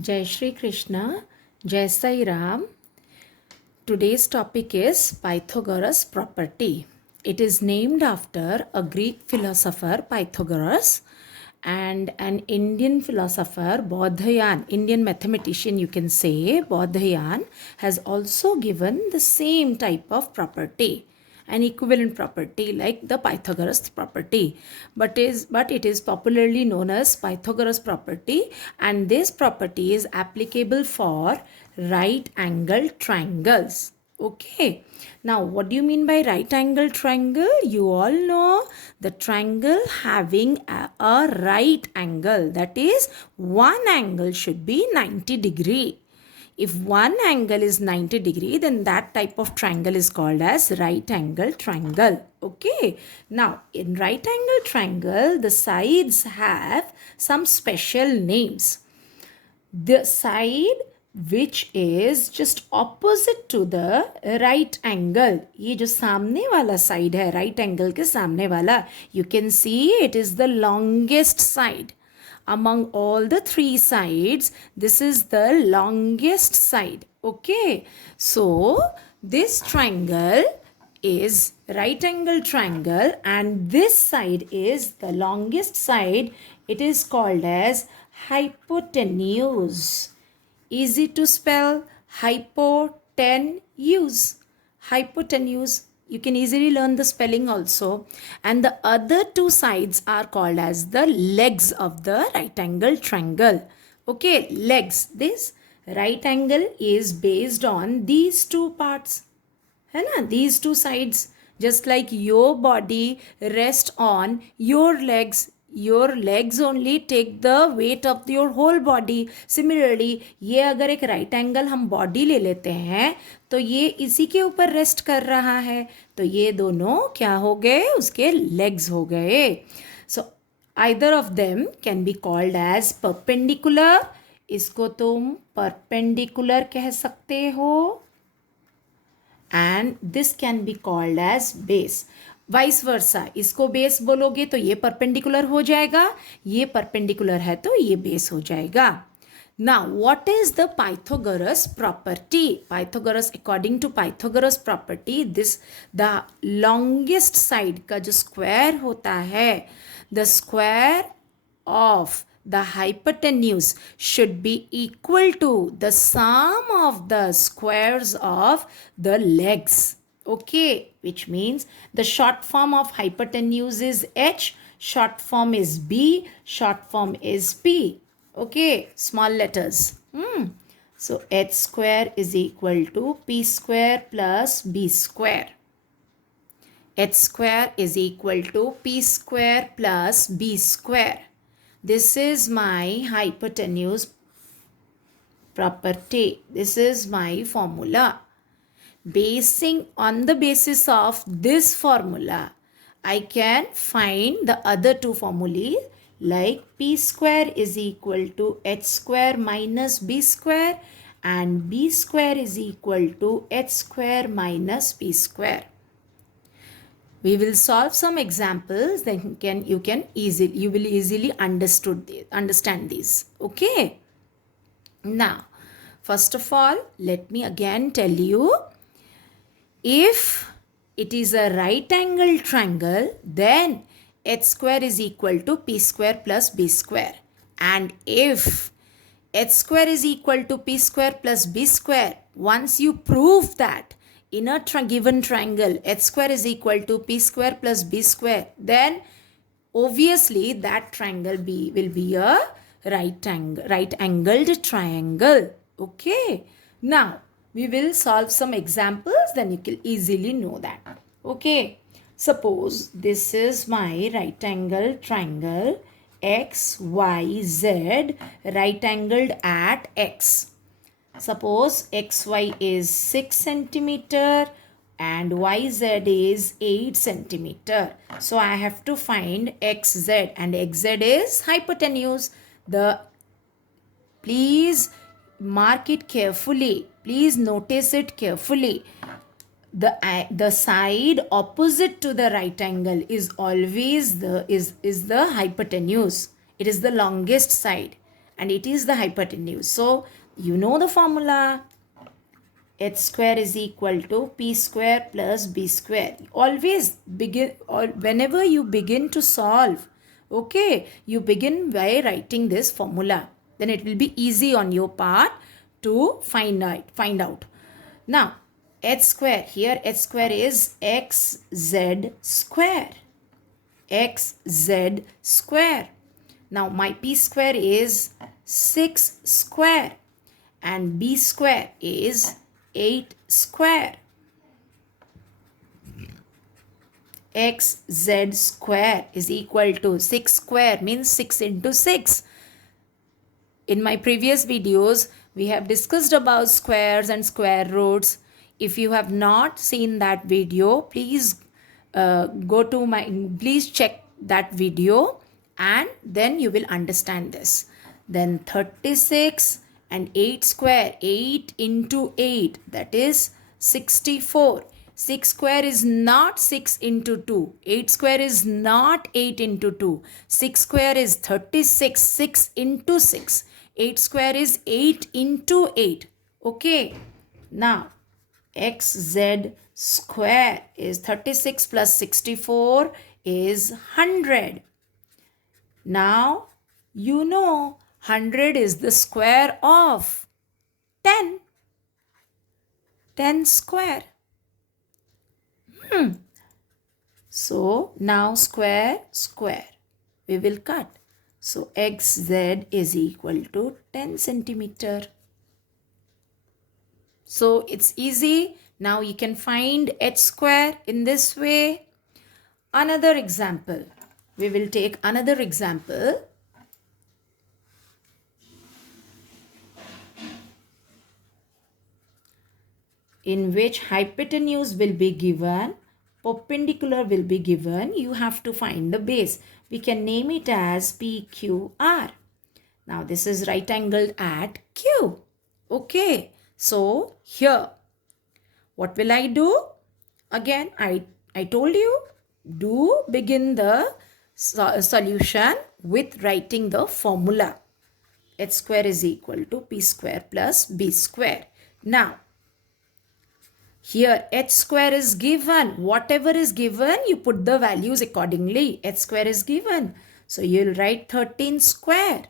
Jai Shri Krishna, Jai Sai Ram. Today's topic is Pythagoras property. It is named after a Greek philosopher Pythagoras and an Indian philosopher Bodhayan, Indian mathematician you can say, Bodhayan has also given the same type of property, an equivalent property like the Pythagoras property, but it is popularly known as Pythagoras property, and this property is applicable for right angle triangles. Okay, now what do you mean by right angle triangle? You all know the triangle having a right angle, that is one angle should be 90 degree. If one angle is 90 degree, then that type of triangle is called as right angle triangle. Okay. Now, in right angle triangle, the sides have some special names. The side which is just opposite to the right angle, ये जो सामने वाला side है right angle के सामने वाला, you can see it is the longest side. Among all the three sides, this is the longest side. Okay, so this triangle is right angle triangle and this side is the longest side. It is called as hypotenuse. Easy to spell, hypotenuse. Hypotenuse. You can easily learn the spelling also. And the other two sides are called as the legs of the right angle triangle. Okay, legs. This right angle is based on these two parts. है ना? These two sides. Just like your body rests on your legs. Your legs only take the weight of your whole body. Similarly, ये अगर एक right angle हम body ले लेते हैं तो ये इसी के ऊपर rest कर रहा है, तो ये दोनों क्या हो गए? उसके legs हो गए. So either of them can be called as perpendicular. इसको तुम perpendicular कह सकते हो. And this can be called as base. Vice versa, इसको बेस बोलोगे तो ये परपेंडिकुलर हो जाएगा, ये परपेंडिकुलर है तो ये बेस हो जाएगा. Now, what is the Pythagoras property? Pythagoras, according to Pythagoras property, this the longest side का जो square होता है, the square of the hypotenuse should be equal to the sum of the squares of the legs. Okay, which means the short form of hypotenuse is H, short form is B, short form is P. Okay, small letters. So H square is equal to P square plus B square. H square is equal to P square plus B square. This is my hypotenuse property. This is my formula. Basing on the basis of this formula, I can find the other two formulae like P square is equal to H square minus B square and B square is equal to H square minus P square. We will solve some examples, then you will easily understand these. Okay. Now, first of all, let me again tell you, if it is a right angle triangle, then H square is equal to P square plus B square. And if H square is equal to P square plus B square, once you prove that in a given triangle H square is equal to P square plus B square, then obviously that triangle will be a right angled triangle. Okay. Now, we will solve some examples, then you can easily know that. Okay. Suppose this is my right angle triangle X, Y, Z, right angled at X. Suppose XY is 6 centimeter and YZ is 8 centimeter. So I have to find XZ, and XZ is hypotenuse. Please mark it carefully. Please notice it carefully. The side opposite to the right angle is always the hypotenuse. It is the longest side. and it is the hypotenuse. So you know the formula. H square is equal to P square plus B square. Always begin, or whenever you begin to solve, okay, you begin by writing this formula. Then it will be easy on your part to find out. Now, H square, here H square is XZ square. XZ square. Now my P square is 6 square and B square is 8 square. XZ square is equal to 6 square means 6 into 6. In my previous videos, we have discussed about squares and square roots. If you have not seen that video, please please check that video and then you will understand this. Then 36 and 8 square, 8 into 8, that is 64. 6 square is not 6 into 2. 8 square is not 8 into 2. 6 square is 36, 6 into 6. 8 square is 8 into 8. Okay. Now, XZ square is 36 plus 64 is 100. Now, you know 100 is the square of 10. 10 square. So, now square, square. We will cut. So, XZ is equal to 10 centimeter. So, it's easy. Now, you can find H square in this way. Another example. We will take another example. In which hypotenuse will be given, perpendicular will be given. You have to find the base. We can name it as PQR. Now this is right angled at Q. Okay. So here, what will I do? Again, I told you, do begin the solution with writing the formula. H square is equal to P square plus B square. Now, here H square is given. Whatever is given, you put the values accordingly. H square is given. So you'll write 13 square.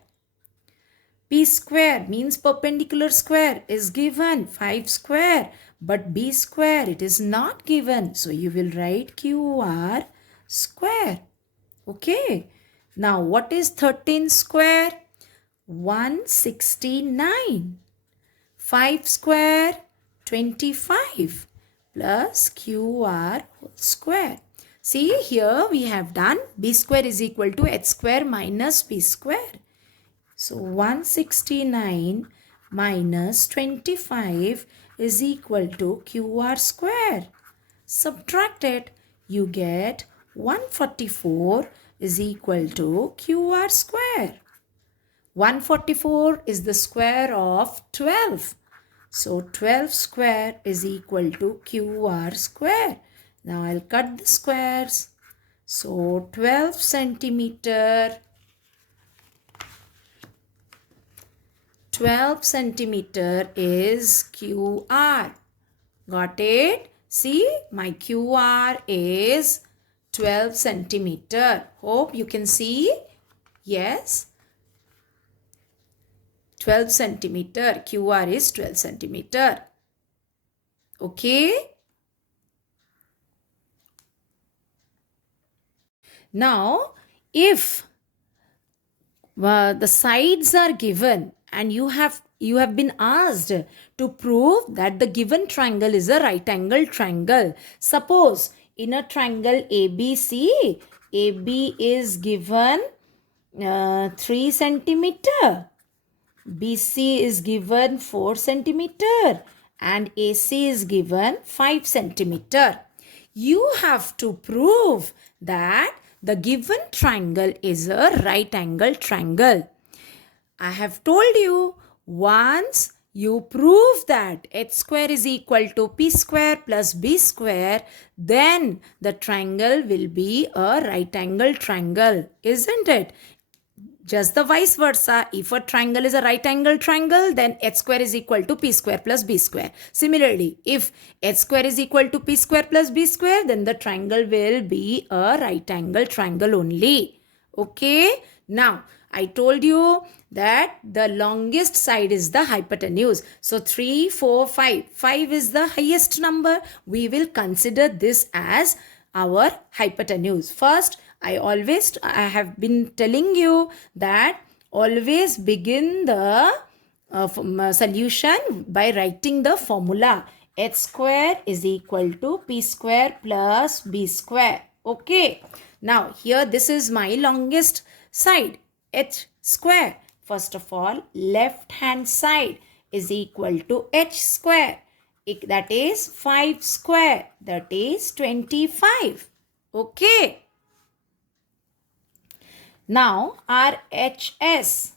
P square means perpendicular square is given. 5 square. But B square, it is not given. So you will write QR square. Okay. Now what is 13 square? 169. 5 square, 25 plus QR whole square. See, here we have done B square is equal to H square minus P square. So 169 minus 25 is equal to QR square. Subtract it, you get 144 is equal to QR square. 144 is the square of 12. So 12 square is equal to QR square. Now I'll cut the squares. So 12 centimeter. 12 centimeter is QR. Got it? See, my QR is 12 centimeter. Hope you can see. Yes. 12 centimeter. QR is 12 centimeter. Okay. Now, if the sides are given and you have been asked to prove that the given triangle is a right angle triangle. Suppose in a triangle ABC, AB is given 3 centimeter. BC is given 4 centimeter and AC is given 5 centimeter. You have to prove that the given triangle is a right angle triangle. I have told you, once you prove that H square is equal to P square plus B square, then the triangle will be a right angle triangle, isn't it? Just the vice versa. If a triangle is a right angle triangle, then h square is equal to p square plus b square. Similarly, if h square is equal to p square plus b square, then the triangle will be a right angle triangle only. Okay. Now, I told you that the longest side is the hypotenuse. So 3, 4, 5. 5 is the highest number. We will consider this as our hypotenuse. First, I have been telling you that always begin the solution by writing the formula. H square is equal to p square plus b square. Okay. Now, here this is my longest side, h square. First of all, left hand side is equal to h square. That is 5 square. That is 25. Okay. Now, RHS,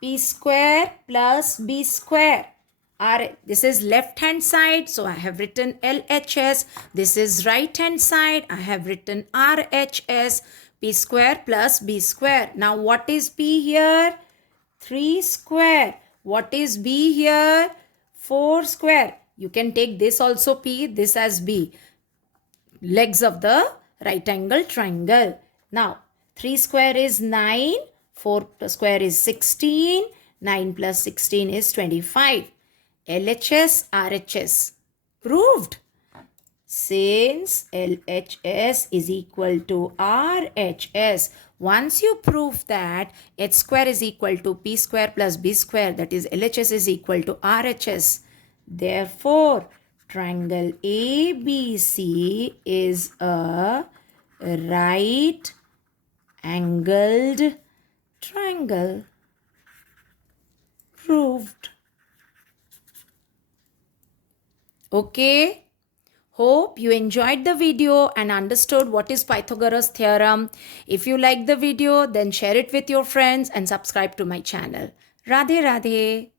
p square plus b square. This is left hand side, so I have written LHS. This is right hand side, I have written RHS, p square plus b square. Now, what is p here? 3 square. What is b here? 4 square. You can take this also p, this as b. Legs of the right angle triangle. Now, 3 square is 9, 4 square is 16, 9 plus 16 is 25. LHS, RHS. Proved. Since LHS is equal to RHS, once you prove that h square is equal to p square plus b square, that is LHS is equal to RHS. Therefore, triangle ABC is a right angled triangle. Proved. Okay. Hope you enjoyed the video and understood what is Pythagoras theorem. If you like the video, then share it with your friends and subscribe to my channel. Radhe Radhe.